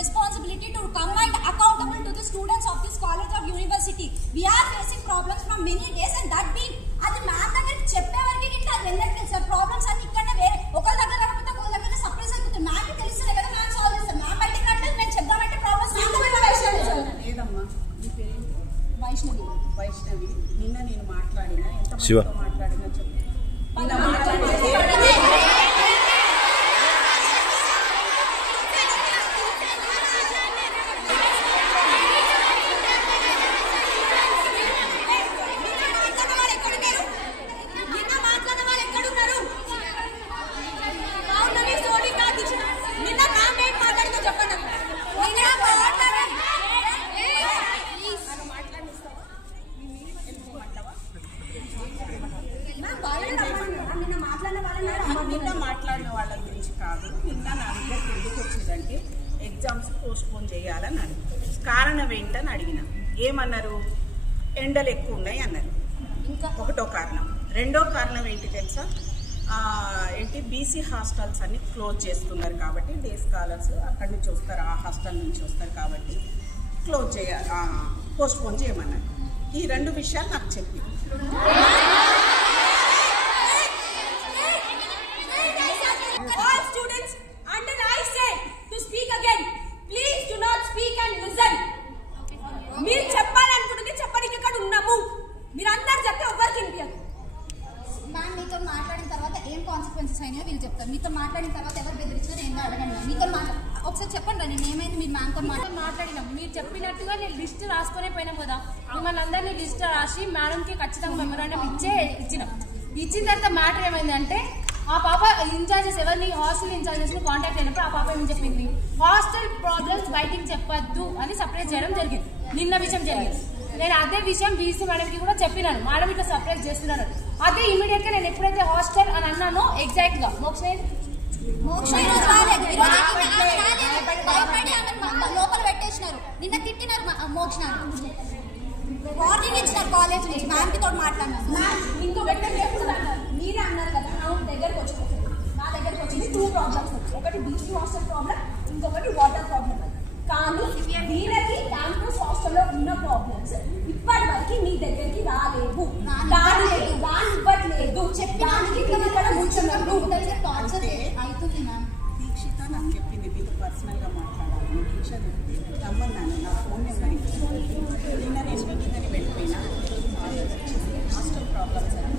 responsibility to come and accountable to the students of this college or university. We are facing problems from many days and that being అది ma'am దగ్గర చెప్పేవారికి ఇంత రెండేళ్ళు తెలుసు problems అన్ని ఇక్కడ వేరే ఒకళ్ళ దగ్గర లేకపోతే ఒకళ్ళ దగ్గర సర్ప్రైజ్ అయిపోతుంది. మ్యామ్ కి తెలిస్తేనే కదా మ్యామ్ సాల్వ్ చేస్తారు. మ్యామ్ బయటికి రావట్లేదు, మేము చెప్దామంటే ప్రాబ్లమ్స్ లేదమ్మా. నీ పేరేంటి? వైష్ణవి. వైష్ణవి, నిన్న నేను మాట్లాడినా ఎంత మాట్లాడినా చెప్పు. నిన్న మాట్లాడిన వాళ్ళ గురించి కాదు. నిన్న నా దగ్గరికి ఎందుకు వచ్చిందంటే ఎగ్జామ్స్ పోస్ట్పోన్ చేయాలని అడుగుతారు. కారణం ఏంటని అడిగిన. ఏమన్నారు? ఎండలు ఎక్కువ ఉన్నాయి అన్నారు. ఇంకా ఒకటో కారణం. రెండో కారణం ఏంటి తెలుసా? బీసీ హాస్టల్స్ అన్ని క్లోజ్ చేస్తున్నారు కాబట్టి డే స్కాలర్స్ అక్కడి నుంచి వస్తారు, ఆ హాస్టల్ నుంచి వస్తారు కాబట్టి క్లోజ్ చేయాలి, పోస్ట్పోన్ చేయమన్నారు. ఈ రెండు విషయాలు నాకు చెప్పి మీరు చెప్పాలనుకుంటుంది చెప్పడానికి ఇక్కడ ఉన్నాము. మీరు అందరు చెప్తే ఎవరికి వినిపించదు. మ్యామ్ మీతో మాట్లాడిన తర్వాత ఏం కాన్సిక్వెన్సెస్ అయినాయో వీళ్ళు చెప్తారు. మీతో మాట్లాడిన తర్వాత ఎవరు బెదిరించారో ఏందో అడగండి. మీతో ఒకసారి చెప్పండి. నేను ఏమైంది మీరు మ్యామ్తో మాట్లాడినాం. మీరు చెప్పినట్టుగా నేను లిస్ట్ రాసుకునే పోయినాం కదా. మిమ్మల్ని అందరినీ లిస్ట్ రాసి మేడంకి ఖచ్చితంగా మెమోరాండం ఇచ్చినాం. ఇచ్చిన తర్వాత మ్యాటర్ ఏమైందంటే ఆ పాప ఇన్ఛార్జెస్ ఎవరిని హాస్టల్ ఇన్ఛార్జెస్ ని కాంటాక్ట్ అయినప్పుడు ఆ పాప ఏం చెప్పింది, హాస్టల్ ప్రాబ్లమ్స్ బయటికి చెప్పొద్దు అని సర్ప్రైజ్ చేయడం జరిగింది. నిన్న విషయం జరిగింది. నేను అదే విషయం బీసీ మేడంకి కూడా చెప్పినాను. మేడం ఇట్లా సర్ప్రైజ్ చేస్తున్నాను. అదే ఇమీడియట్ గా నేను ఎప్పుడైతే హాస్టల్ అని అన్నానో ఎగ్జాక్ట్ గా లోపల పెట్టేసినారు. నిన్న తిట్టినారు మోక్ష వార్నింగ్ ఇచ్చినారు కాలేజ్ నుంచి. మ్యామ్ కి తోడు మాట్లాడినారు. ఇంకో వ్యక్తి ఎప్పుడు అన్నారు, మీరే అన్నారు కదా నా దగ్గరకు వచ్చింది. నా దగ్గరకు వచ్చింది 2 ప్రాబ్లమ్స్ వచ్చాయి. ఒకటి బీచ్ హాస్టల్ ప్రాబ్లం, ఇంకొకటి వాటర్ ప్రాబ్లం. కానీ వీళ్ళకి క్యాంపస్ హాస్టల్లో ఉన్న ప్రాబ్లమ్స్ ఇప్పటి వరకు మీ దగ్గరికి రాలేవు, ఇవ్వట్లేదు. చెప్పడానికి ఇక్కడ కూర్చున్నారు. అవుతుంది మ్యామ్. దీక్షిత నాకు చెప్పింది మీతో పర్సనల్ గా మాట్లాడాలి. దీక్ష రమ్మన్నాను. నా ఫోన్ నెంబర్ ఇచ్చింది. నిన్న నేను మీటింగ్ అని వెళ్ళిపోయినా హాస్టల్ ప్రాబ్లమ్స్ అని